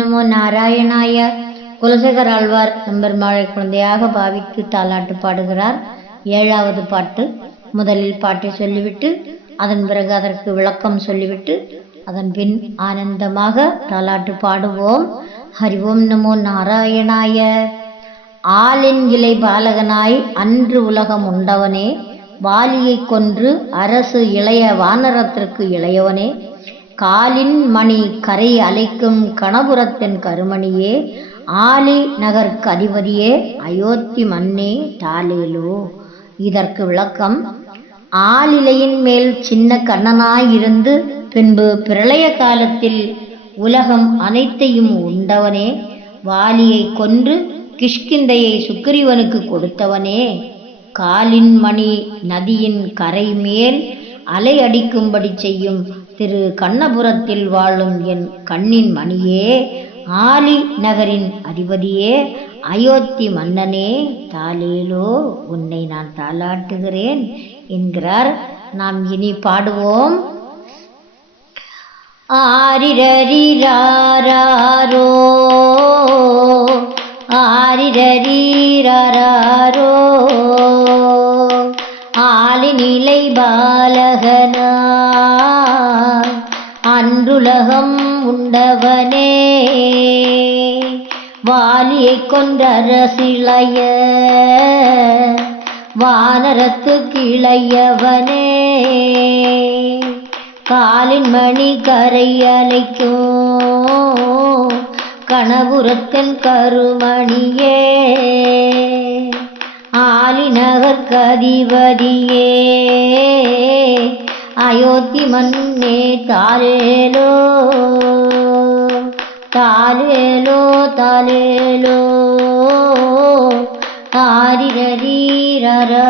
நமோ நாராயணாய குலசேகர் ஆழ்வார் நம்பெருமாளை குழந்தையாக பாவித்து தாலாட்டு பாடுகிறார். ஏழாவது பாட்டு முதலில் பாட்டை சொல்லிவிட்டு அதன் பிறகு அதற்கு விளக்கம் சொல்லிவிட்டு அதன் பின் ஆனந்தமாக தாலாட்டு பாடுவோம். ஹரி ஓம் நமோ நாராயணாய. ஆளின் இலை பாலகனாய் அன்று உலகம் உண்டவனே வாலியைக் கொன்று அரசு இளைய வானரத்திற்கு இளையவனே காலின் மணி கரை அலைக்கும் கணபுரத்தின் கருமணியே ஆலி நகர்க்கு அதிபதியே அயோத்தி மன்னே தாலேலோ இதற்கு விளக்கம் ஆலிலையின் மேல் சின்ன கண்ணனாயிருந்து பின்பு பிரளய காலத்தில் உலகம் அனைத்தையும் உண்டவனே வாலியை கொன்று கிஷ்கிந்தையை சுக்கிரீவனுக்கு கொடுத்தவனே. காலின் மணி நதியின் கரை மேல் அலை அடிக்கும்படி செய்யும் திரு கண்ணபுரத்தில் வாழும் என் கண்ணின் மணியே ஆலி நகரின் அதிபதியே அயோத்தி மன்னனே தாலேலோ உன்னை நான் தாளாட்டுகிறேன் என்கிறார். நாம் இனி பாடுவோம். ஆரிரரிராரோ ஆரிரரிராரோ ஆலிநிலை பாலகனா அன்றுலகம் உண்டவனே. வாலியைக் கொன்றரசிளைய வானரத்து கிளையவனே. காலின் மணி கரை அலைக்கும் கணபுரத்தன் கருமணியே. ஆலிநகர் அயோத்தி மண்ணே தாலேலோ தாலேலோ தாலேலோ ஆரிரீரரா